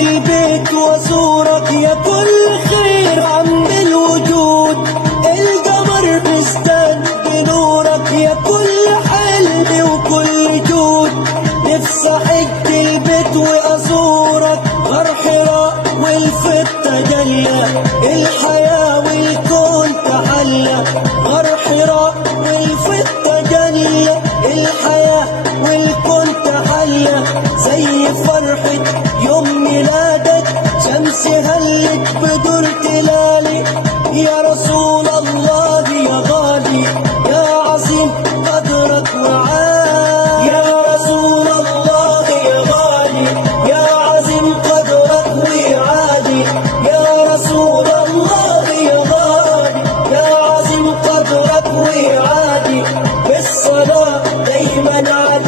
البيت وازورك يا كل خير عند الوجود. القمر بيزداد بنورك يا كل حلم وكل جود. نفسي احج البيت وازورك غار حراء والفت تجلى. الحياة والكون تحلى غار حراء والفت تجلى. الحياة والكون تحلى زي فرحة يوم ميلادك. شمس هلت بدور تلالي يا رسول الله يا غالي يا عظيم قدرك وعالي. يا رسول الله يا غالي يا عظيم قدرك وعالي. يا رسول الله يا غالي يا عظيم قدرك وعالي. بالصلاة دايما عليك